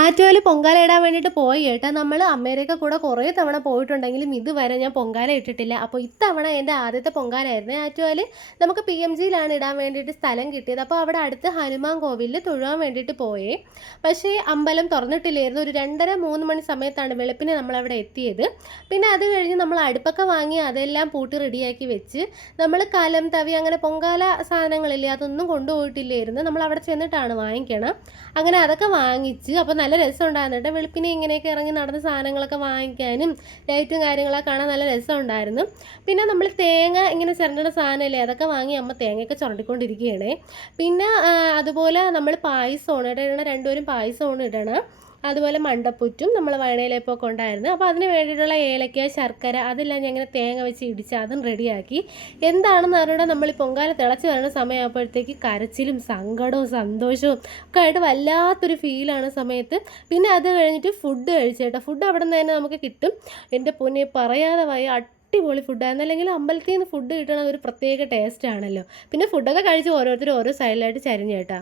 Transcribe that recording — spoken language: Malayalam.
ആറ്റുകാൽ പൊങ്കാല ഇടാൻ വേണ്ടിയിട്ട് പോയി കേട്ടോ. നമ്മൾ അമ്മേരെയൊക്കെ കൂടെ കുറേ തവണ പോയിട്ടുണ്ടെങ്കിലും ഇതുവരെ ഞാൻ പൊങ്കാല ഇട്ടിട്ടില്ല. അപ്പോൾ ഇത്തവണ എൻ്റെ ആദ്യത്തെ പൊങ്കാലയായിരുന്നു. ആറ്റുകാൽ നമുക്ക് PMGയിലാണ് ഇടാൻ വേണ്ടിയിട്ട് സ്ഥലം കിട്ടിയത്. അപ്പോൾ അവിടെ അടുത്ത് ഹനുമാൻ കോവിലിൽ തൊഴുവാൻ വേണ്ടിയിട്ട് പോയേ. പക്ഷേ അമ്പലം തുറന്നിട്ടില്ലായിരുന്നു. ഒരു 2:30-3 മണി സമയത്താണ് വെളുപ്പിനെ നമ്മളവിടെ എത്തിയത്. പിന്നെ അത് കഴിഞ്ഞ് നമ്മൾ അടുപ്പൊക്കെ വാങ്ങി അതെല്ലാം പൂട്ടി റെഡിയാക്കി വെച്ച് നമ്മൾ കലം തവി അങ്ങനെ പൊങ്കാല സാധനങ്ങളില്ലേ അതൊന്നും കൊണ്ടുപോയിട്ടില്ലായിരുന്നു. നമ്മൾ അവിടെ ചെന്നിട്ടാണ് വാങ്ങിക്കണം. അങ്ങനെ അതൊക്കെ വാങ്ങിച്ച് അപ്പോൾ നല്ല രസമുണ്ടായിരുന്നു കേട്ടോ. വെളുപ്പിനെ ഇങ്ങനെയൊക്കെ ഇറങ്ങി നടന്ന സാധനങ്ങളൊക്കെ വാങ്ങിക്കാനും ലൈറ്റും കാര്യങ്ങളൊക്കെ കാണാൻ നല്ല രസമുണ്ടായിരുന്നു. പിന്നെ നമ്മൾ തേങ്ങ ഇങ്ങനെ ചിരണ്ടണ സാധനമല്ലേ അതൊക്കെ വാങ്ങി അമ്മ തേങ്ങയൊക്കെ ചുരണ്ടിക്കൊണ്ടിരിക്കുകയാണേ. പിന്നെ അതുപോലെ നമ്മൾ പായസമാണ് ഇടണം, രണ്ടുപേരും പായസമാണ് ഇടണം. അതുപോലെ മണ്ടപ്പുറ്റും നമ്മൾ വയണയിലപ്പൊക്കെ ഉണ്ടായിരുന്നു. അപ്പോൾ അതിന് വേണ്ടിയിട്ടുള്ള ഏലക്ക, ശർക്കര അതെല്ലാം ഞാൻ ഇങ്ങനെ തേങ്ങ വെച്ച് ഇടിച്ച് അതും റെഡിയാക്കി. എന്താണെന്ന് അറിഞ്ഞാൽ നമ്മൾ ഈ പൊങ്കാല തിളച്ച് വരുന്ന സമയമാകുമ്പോഴത്തേക്ക് കരച്ചിലും സങ്കടവും സന്തോഷവും ഒക്കെ ആയിട്ട് വല്ലാത്തൊരു ഫീലാണ് സമയത്ത്. പിന്നെ അത് കഴിഞ്ഞിട്ട് ഫുഡ് കഴിച്ചു കേട്ടോ. ഫുഡ് അവിടെ നിന്ന് തന്നെ നമുക്ക് കിട്ടും. എൻ്റെ പൊന്നെ പറയാതെ വയ്യ, അടിപൊളി ഫുഡായിരുന്നു. അല്ലെങ്കിൽ അമ്പലത്തിൽ നിന്ന് ഫുഡ് കിട്ടണത് ഒരു പ്രത്യേക ടേസ്റ്റ് ആണല്ലോ. പിന്നെ ഫുഡൊക്കെ കഴിച്ച് ഓരോരുത്തരും ഓരോ സൈഡിലായിട്ട് ചരിഞ്ഞു കേട്ടോ.